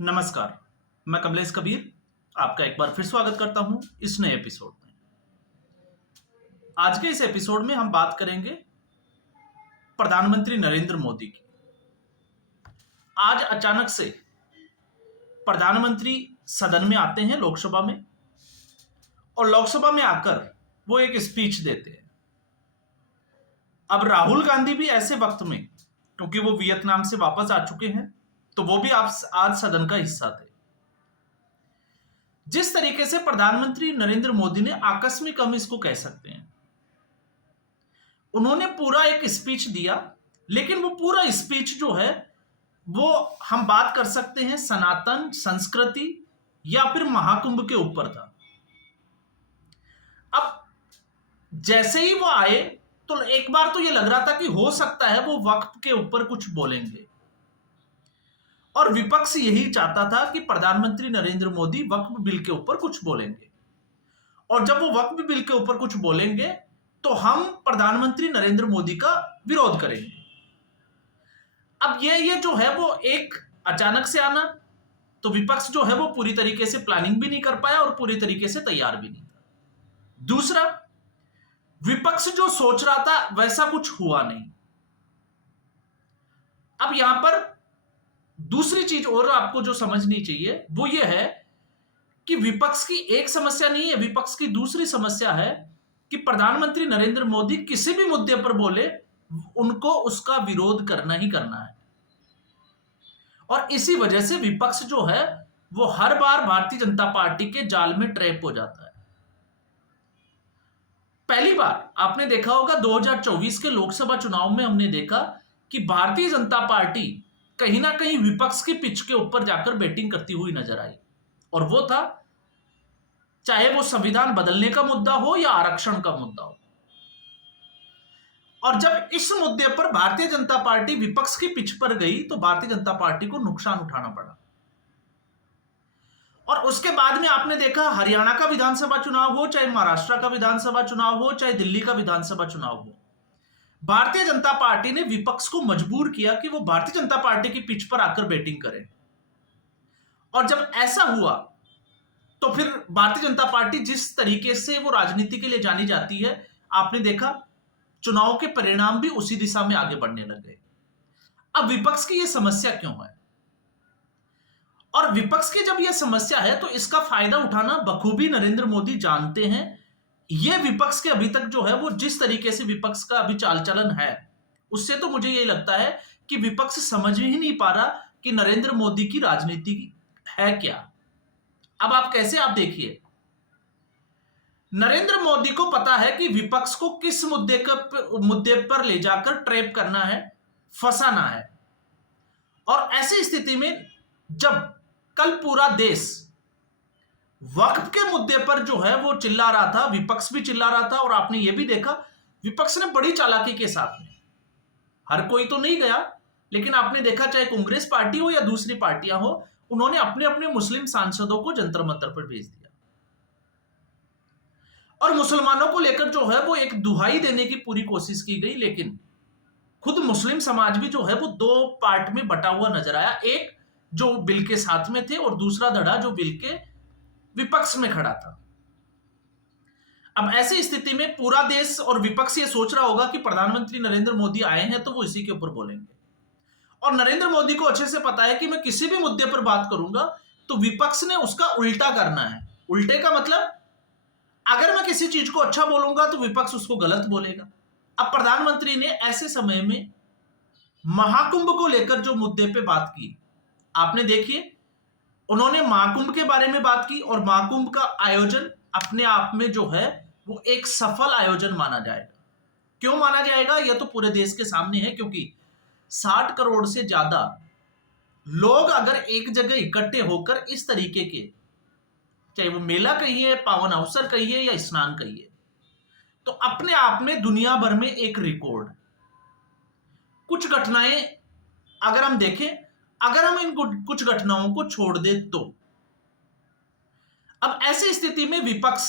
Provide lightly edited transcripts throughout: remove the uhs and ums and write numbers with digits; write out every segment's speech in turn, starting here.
नमस्कार। मैं कमलेश कबीर आपका एक बार फिर स्वागत करता हूं इस नए एपिसोड में। आज के इस एपिसोड में हम बात करेंगे प्रधानमंत्री नरेंद्र मोदी की। आज अचानक से प्रधानमंत्री सदन में आते हैं, लोकसभा में, और लोकसभा में आकर वो एक स्पीच देते हैं। अब राहुल गांधी भी ऐसे वक्त में, क्योंकि वो वियतनाम से वापस आ चुके हैं, तो वो भी आज सदन का हिस्सा थे। जिस तरीके से प्रधानमंत्री नरेंद्र मोदी ने आकस्मिक, हम इसको कह सकते हैं, उन्होंने पूरा एक स्पीच दिया, लेकिन वो पूरा स्पीच जो है वो हम बात कर सकते हैं सनातन संस्कृति या फिर महाकुंभ के ऊपर था। अब जैसे ही वो आए तो एक बार तो ये लग रहा था कि हो सकता है वो वक्फ के ऊपर कुछ बोलेंगे, और विपक्ष यही चाहता था कि प्रधानमंत्री नरेंद्र मोदी वक्फ बिल के ऊपर कुछ बोलेंगे, और जब वो वक्फ बिल के ऊपर कुछ बोलेंगे तो हम प्रधानमंत्री नरेंद्र मोदी का विरोध करेंगे। अब ये जो है वो एक अचानक से आना, तो विपक्ष जो है वो पूरी तरीके से प्लानिंग भी नहीं कर पाया और पूरी तरीके से तैयार भी नहीं था। दूसरा, विपक्ष जो सोच रहा था वैसा कुछ हुआ नहीं। अब यहां पर दूसरी चीज और आपको जो समझनी चाहिए वो ये है कि विपक्ष की एक समस्या नहीं है, विपक्ष की दूसरी समस्या है कि प्रधानमंत्री नरेंद्र मोदी किसी भी मुद्दे पर बोले उनको उसका विरोध करना ही करना है, और इसी वजह से विपक्ष जो है वो हर बार भारतीय जनता पार्टी के जाल में ट्रैप हो जाता है। पहली बार आपने देखा होगा 2024 के लोकसभा चुनाव में हमने देखा कि भारतीय जनता पार्टी कहीं ना कहीं विपक्ष की पिच के ऊपर जाकर बैटिंग करती हुई नजर आई, और वो था चाहे वो संविधान बदलने का मुद्दा हो या आरक्षण का मुद्दा हो। और जब इस मुद्दे पर भारतीय जनता पार्टी विपक्ष की पिच पर गई तो भारतीय जनता पार्टी को नुकसान उठाना पड़ा। और उसके बाद में आपने देखा हरियाणा का विधानसभा चुनाव हो, चाहे महाराष्ट्र का विधानसभा चुनाव हो, चाहे दिल्ली का विधानसभा चुनाव हो, भारतीय जनता पार्टी ने विपक्ष को मजबूर किया कि वो भारतीय जनता पार्टी की पिच पर आकर बैटिंग करें। और जब ऐसा हुआ तो फिर भारतीय जनता पार्टी जिस तरीके से वो राजनीति के लिए जानी जाती है, आपने देखा चुनाव के परिणाम भी उसी दिशा में आगे बढ़ने लगे। अब विपक्ष की यह समस्या क्यों है, और विपक्ष की जब यह समस्या है तो इसका फायदा उठाना बखूबी नरेंद्र मोदी जानते हैं। यह विपक्ष के अभी तक जो है वो जिस तरीके से विपक्ष का अभी चाल चलन है, उससे तो मुझे यही लगता है कि विपक्ष समझ ही नहीं पा रहा कि नरेंद्र मोदी की राजनीति है क्या। अब आप देखिए, नरेंद्र मोदी को पता है कि विपक्ष को किस मुद्दे पर ले जाकर ट्रैप करना है, फंसाना है। और ऐसी स्थिति में जब कल पूरा देश वक्फ के मुद्दे पर जो है वो चिल्ला रहा था, विपक्ष भी चिल्ला रहा था, और आपने ये भी देखा विपक्ष ने बड़ी चालाकी के साथ में, हर कोई तो नहीं गया, लेकिन आपने देखा चाहे कांग्रेस पार्टी हो या दूसरी पार्टियां हो, उन्होंने अपने अपने मुस्लिम सांसदों को जंतर मंतर पर भेज दिया, और मुसलमानों को लेकर जो है वो एक दुहाई देने की पूरी कोशिश की गई। लेकिन खुद मुस्लिम समाज भी जो है वो दो पार्ट में बटा हुआ नजर आया, एक जो बिल के साथ में थे और दूसरा धड़ा जो बिल के विपक्ष में खड़ा था। अब ऐसी स्थिति में पूरा देश और विपक्ष ये सोच रहा होगा कि प्रधानमंत्री नरेंद्र मोदी आए हैं तो वो इसी के ऊपर बोलेंगे, और नरेंद्र मोदी को अच्छे से पता है कि मैं किसी भी मुद्दे पर बात करूंगा तो विपक्ष ने उसका उल्टा करना है। उल्टे का मतलब, अगर मैं किसी चीज को अच्छा बोलूंगा तो विपक्ष उसको गलत बोलेगा। अब प्रधानमंत्री ने ऐसे समय में महाकुंभ को लेकर जो मुद्दे पे बात की, आपने देखिए उन्होंने महाकुंभ के बारे में बात की, और महाकुंभ का आयोजन अपने आप में जो है वो एक सफल आयोजन माना जाएगा। क्यों माना जाएगा, यह तो पूरे देश के सामने है, क्योंकि 60 करोड़ से ज्यादा लोग अगर एक जगह इकट्ठे होकर इस तरीके के, चाहे वो मेला कहिए, पावन अवसर कहिए या स्नान कहिए, तो अपने आप में दुनिया भर में एक रिकॉर्ड। कुछ घटनाएं अगर हम देखें, अगर हम इन कुछ घटनाओं को छोड़ दें तो अब ऐसी स्थिति में विपक्ष,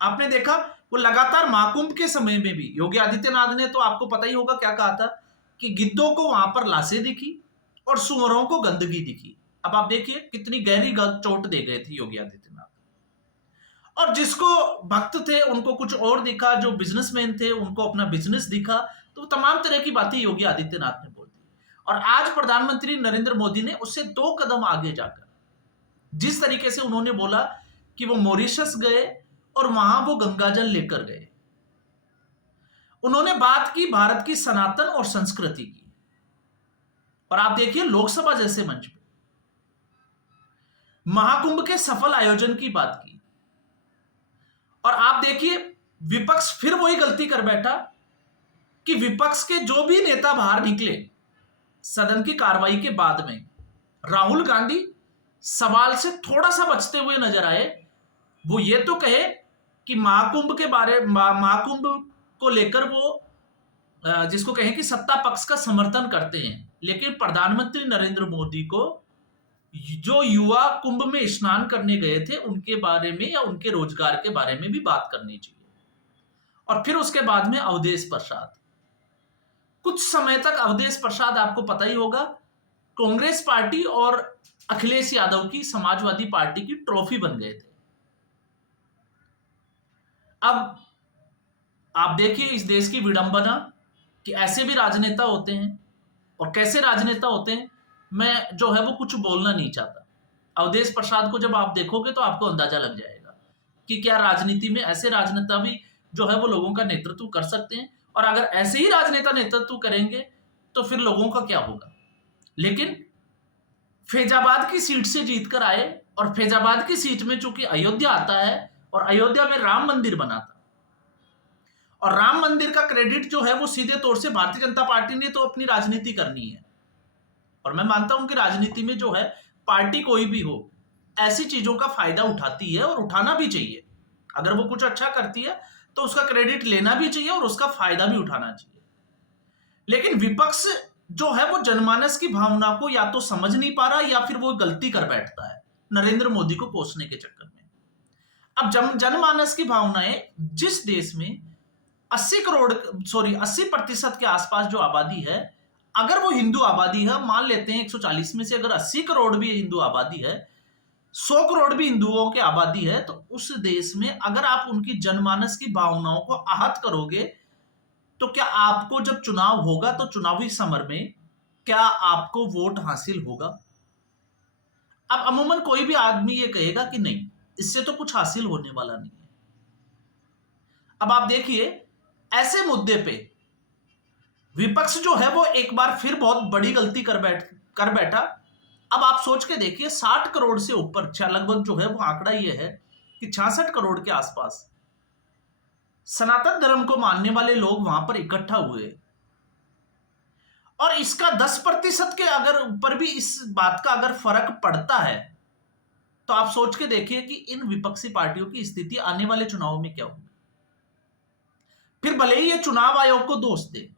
आपने देखा वो लगातार महाकुंभ के समय में भी योगी आदित्यनाथ ने तो आपको पता ही होगा क्या कहा था कि गिद्धों को वहां पर लाशें दिखी और सुअरों को गंदगी दिखी। अब आप देखिए कितनी गहरी चोट दे गए थे योगी आदित्यनाथ। और जिसको भक्त थे उनको कुछ और दिखा, जो बिजनेसमैन थे उनको अपना बिजनेस दिखा, तो तमाम तरह की बातें योगी आदित्यनाथ ने बोल दी। और आज प्रधानमंत्री नरेंद्र मोदी ने उससे 2 कदम आगे जाकर जिस तरीके से उन्होंने बोला कि वो मॉरिशस गए और वहां वो गंगाजल लेकर गए, उन्होंने बात की भारत की सनातन और संस्कृति की। और आप देखिए लोकसभा जैसे मंच पे महाकुंभ के सफल आयोजन की बात की। और आप देखिए विपक्ष फिर वही गलती कर बैठा कि विपक्ष के जो भी नेता बाहर निकले सदन की कार्रवाई के बाद में, राहुल गांधी सवाल से थोड़ा सा बचते हुए नजर आए। वो ये तो कहे कि महाकुंभ को लेकर वो जिसको कहें कि सत्ता पक्ष का समर्थन करते हैं, लेकिन प्रधानमंत्री नरेंद्र मोदी को जो युवा कुंभ में स्नान करने गए थे उनके बारे में या उनके रोजगार के बारे में भी बात करनी चाहिए। और फिर उसके बाद में अवधेश प्रसाद, कुछ समय तक अवधेश प्रसाद आपको पता ही होगा कांग्रेस पार्टी और अखिलेश यादव की समाजवादी पार्टी की ट्रॉफी बन गए थे। अब आप देखिए इस देश की विडंबना कि ऐसे भी राजनेता होते हैं, और कैसे राजनेता होते हैं मैं जो है वो कुछ बोलना नहीं चाहता। अवधेश प्रसाद को जब आप देखोगे तो आपको अंदाजा लग जाएगा कि क्या राजनीति में ऐसे राजनेता भी जो है वो लोगों का नेतृत्व कर सकते हैं, और अगर ऐसे ही राजनेता नेतृत्व करेंगे तो फिर लोगों का क्या होगा। लेकिन फैजाबाद की सीट से जीतकर आए, और फैजाबाद की सीट में चूंकि अयोध्या आता है और अयोध्या में राम मंदिर बना था, और राम मंदिर का क्रेडिट जो है वो सीधे तौर से भारतीय जनता पार्टी ने तो अपनी राजनीति करनी है। और मैं मानता हूं कि राजनीति में जो है पार्टी कोई भी हो ऐसी चीजों का फायदा उठाती है और उठाना भी चाहिए। अगर वो कुछ अच्छा करती है तो उसका क्रेडिट लेना भी चाहिए और उसका फायदा भी उठाना चाहिए। लेकिन विपक्ष जो है वो जनमानस की भावना को या तो समझ नहीं पा रहा या फिर वो गलती कर बैठता है नरेंद्र मोदी को पोषने के चक्कर में। अब जनमानस की भावनाएं, जिस देश में 80% के आसपास जो आबादी है, अगर वो हिंदू आबादी है, मान लेते हैं 140 में से अगर 80 करोड़ भी हिंदू आबादी है, 100 करोड़ भी हिंदुओं की आबादी है, तो उस देश में अगर आप उनकी जनमानस की भावनाओं को आहत करोगे तो क्या आपको जब चुनाव होगा तो चुनावी समर में क्या आपको वोट हासिल होगा। अब अमूमन कोई भी आदमी ये कहेगा कि नहीं, इससे तो कुछ हासिल होने वाला नहीं है। अब आप देखिए ऐसे मुद्दे पे विपक्ष जो है वो एक बार फिर बहुत बड़ी गलती कर बैठा। अब आप सोच के देखिए 60 करोड़ से ऊपर, लगभग जो है वो आंकड़ा ये है कि 66 करोड़ के आसपास सनातन धर्म को मानने वाले लोग वहां पर इकट्ठा हुए, और इसका 10% के अगर ऊपर भी इस बात का अगर फर्क पड़ता है तो आप सोच के देखिए कि इन विपक्षी पार्टियों की स्थिति आने वाले चुनाव में क्या होगी। फिर भले ही ये चुनाव आयोग को दोष दे,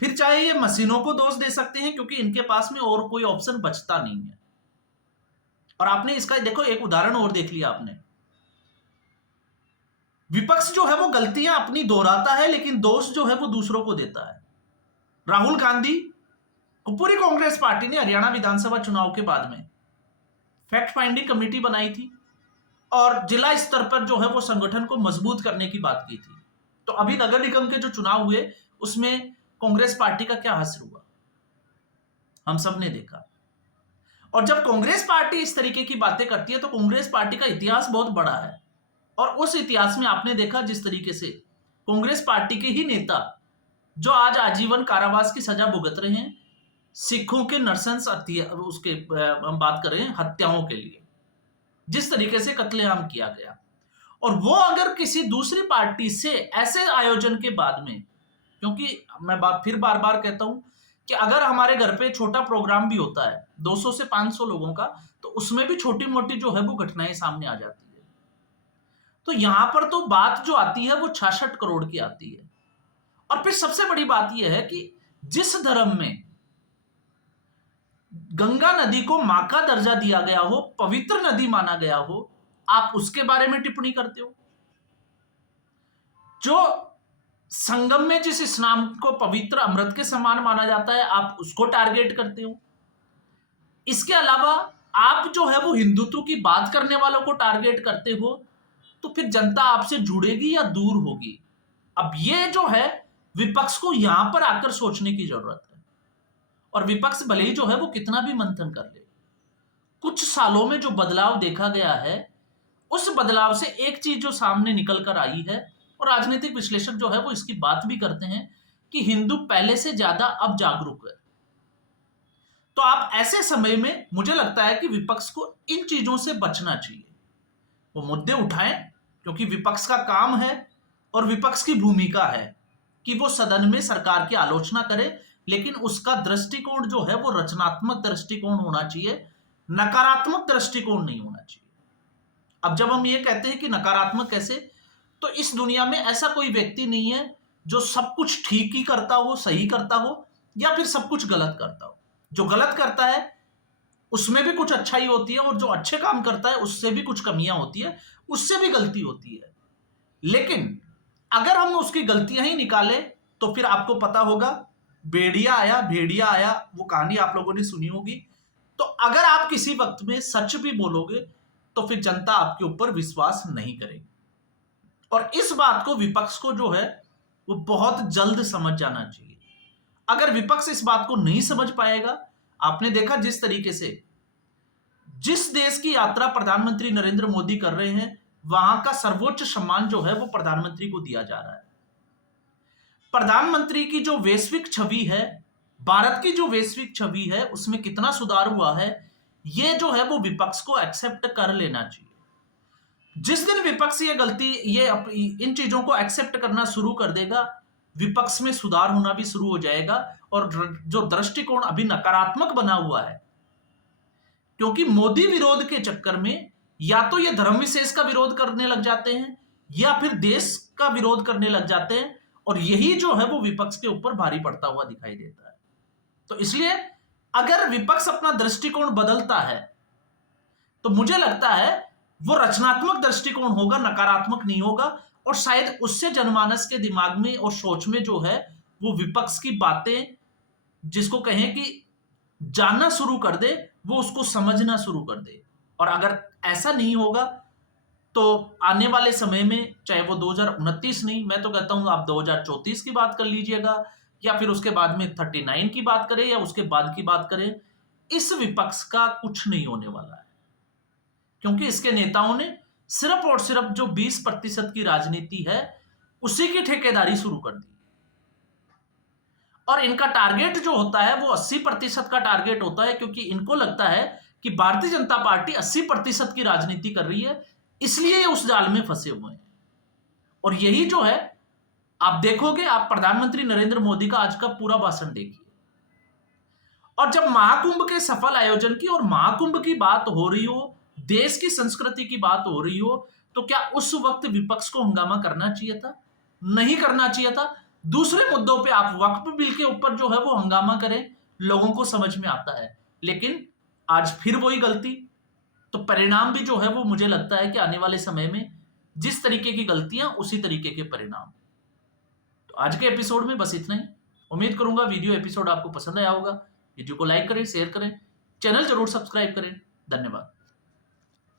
फिर चाहे ये मशीनों को दोष दे सकते हैं क्योंकि इनके पास में और कोई ऑप्शन बचता नहीं है। और आपने इसका देखो एक उदाहरण और देख लिया आपने, विपक्ष जो है वो गलतियां अपनी दोहराता है लेकिन दोष जो है वो दूसरों को देता है। राहुल गांधी को पूरी कांग्रेस पार्टी ने हरियाणा विधानसभा चुनाव के बाद में फैक्ट फाइंडिंग कमेटी बनाई थी और जिला स्तर पर जो है वो संगठन को मजबूत करने की बात की थी। तो अभी नगर निगम के जो चुनाव हुए उसमें कांग्रेस पार्टी का क्या हासिल हुआ हम सब ने देखा। और जब कांग्रेस पार्टी इस तरीके की बातें करती है तो कांग्रेस पार्टी का इतिहास बहुत बड़ा है, और उस इतिहास में आपने देखा जिस तरीके से कांग्रेस पार्टी के ही नेता जो आज आजीवन कारावास की सजा भुगत रहे हैं सिखों के नरसंस उसके हम बात कर रहे हैं हत्याओं के लिए, जिस तरीके से कत्लेआम किया गया, और वो अगर किसी दूसरी पार्टी से ऐसे आयोजन के बाद में, क्योंकि मैं फिर बार बार कहता हूं कि अगर हमारे घर पे छोटा प्रोग्राम भी होता है 200 से 500 लोगों का, तो उसमें भी छोटी मोटी जो है वो घटनाएं सामने आ जाती है। तो यहां पर तो बात जो आती है वो 66 करोड़ की आती है। और फिर सबसे बड़ी बात यह है कि जिस धर्म में गंगा नदी को मां का दर्जा दिया गया हो, पवित्र नदी माना गया हो, आप उसके बारे में टिप्पणी करते हो। जो संगम में जिस स्नान को पवित्र अमृत के समान माना जाता है आप उसको टारगेट करते हो। इसके अलावा आप जो है वो हिंदुत्व की बात करने वालों को टारगेट करते हो, तो फिर जनता आपसे जुड़ेगी या दूर होगी? अब ये जो है विपक्ष को यहां पर आकर सोचने की जरूरत है। और विपक्ष भले ही जो है वो कितना भी मंथन कर ले, कुछ सालों में जो बदलाव देखा गया है, उस बदलाव से एक चीज जो सामने निकल कर आई है, और राजनीतिक विश्लेषक जो है वो इसकी बात भी करते हैं कि हिंदू पहले से ज्यादा अब जागरूक है। तो आप ऐसे समय में मुझे लगता है कि विपक्ष को इन चीजों से बचना चाहिए। वो मुद्दे उठाएं, क्योंकि विपक्ष का काम है और विपक्ष की भूमिका है कि वो सदन में सरकार की आलोचना करे, लेकिन उसका दृष्टिकोण जो है वो रचनात्मक दृष्टिकोण होना चाहिए, नकारात्मक दृष्टिकोण नहीं होना चाहिए। अब जब हम ये कहते हैं कि नकारात्मक कैसे, तो इस दुनिया में ऐसा कोई व्यक्ति नहीं है जो सब कुछ ठीक ही करता हो, सही करता हो, या फिर सब कुछ गलत करता हो। जो गलत करता है उसमें भी कुछ अच्छाई होती है, और जो अच्छे काम करता है उससे भी कुछ कमियां होती है, उससे भी गलती होती है। लेकिन अगर हम उसकी गलतियां ही निकाले तो फिर आपको पता होगा, भेड़िया आया भेड़िया आया, वो कहानी आप लोगों ने सुनी होगी। तो अगर आप किसी वक्त में सच भी बोलोगे तो फिर जनता आपके ऊपर विश्वास नहीं करेगी। और इस बात को विपक्ष को जो है वो बहुत जल्द समझ जाना चाहिए। अगर विपक्ष इस बात को नहीं समझ पाएगा, आपने देखा जिस तरीके से जिस देश की यात्रा प्रधानमंत्री नरेंद्र मोदी कर रहे हैं, वहां का सर्वोच्च सम्मान जो है वो प्रधानमंत्री को दिया जा रहा है। प्रधानमंत्री की जो वैश्विक छवि है, भारत की जो वैश्विक छवि है, उसमें कितना सुधार हुआ है, ये जो है वो विपक्ष को एक्सेप्ट कर लेना चाहिए। जिस दिन विपक्ष ये इन चीजों को एक्सेप्ट करना शुरू कर देगा, विपक्ष में सुधार होना भी शुरू हो जाएगा। और जो दृष्टिकोण अभी नकारात्मक बना हुआ है, क्योंकि मोदी विरोध के चक्कर में या तो ये धर्म विशेष का विरोध करने लग जाते हैं, या फिर देश का विरोध करने लग जाते हैं, और यही जो है वो विपक्ष के ऊपर भारी पड़ता हुआ दिखाई देता है। तो इसलिए अगर विपक्ष अपना दृष्टिकोण बदलता है, तो मुझे लगता है वो रचनात्मक दृष्टिकोण होगा, नकारात्मक नहीं होगा। और शायद उससे जनमानस के दिमाग में और सोच में जो है वो विपक्ष की बातें, जिसको कहें कि जानना शुरू कर दे, वो उसको समझना शुरू कर दे। और अगर ऐसा नहीं होगा तो आने वाले समय में, चाहे वो 2029 नहीं, मैं तो कहता हूं आप 2034 की बात कर लीजिएगा, या फिर उसके बाद में 39 की बात करें, या उसके बाद की बात करें, इस विपक्ष का कुछ नहीं होने वाला है। क्योंकि इसके नेताओं ने सिर्फ और सिर्फ जो 20% की राजनीति है उसी की ठेकेदारी शुरू कर दी। और इनका टारगेट जो होता है वो 80% का टारगेट होता है, क्योंकि इनको लगता है कि भारतीय जनता पार्टी 80% की राजनीति कर रही है, इसलिए ये उस जाल में फंसे हुए हैं। और यही जो है, आप देखोगे, आप प्रधानमंत्री नरेंद्र मोदी का आज का पूरा भाषण देखिए, और जब महाकुंभ के सफल आयोजन की और महाकुंभ की बात हो रही हो, देश की संस्कृति की बात हो रही हो, तो क्या उस वक्त विपक्ष को हंगामा करना चाहिए था? नहीं करना चाहिए था। दूसरे मुद्दों पे आप वक्फ बिल के ऊपर जो है वो हंगामा करें, लोगों को समझ में आता है। लेकिन आज फिर वही गलती, तो परिणाम भी जो है वो मुझे लगता है कि आने वाले समय में जिस तरीके की गलतियां, उसी तरीके के परिणाम। तो आज के एपिसोड में बस इतना ही। उम्मीद करूंगा वीडियो एपिसोड आपको पसंद आया होगा। वीडियो को लाइक करें, शेयर करें, चैनल जरूर सब्सक्राइब करें। धन्यवाद।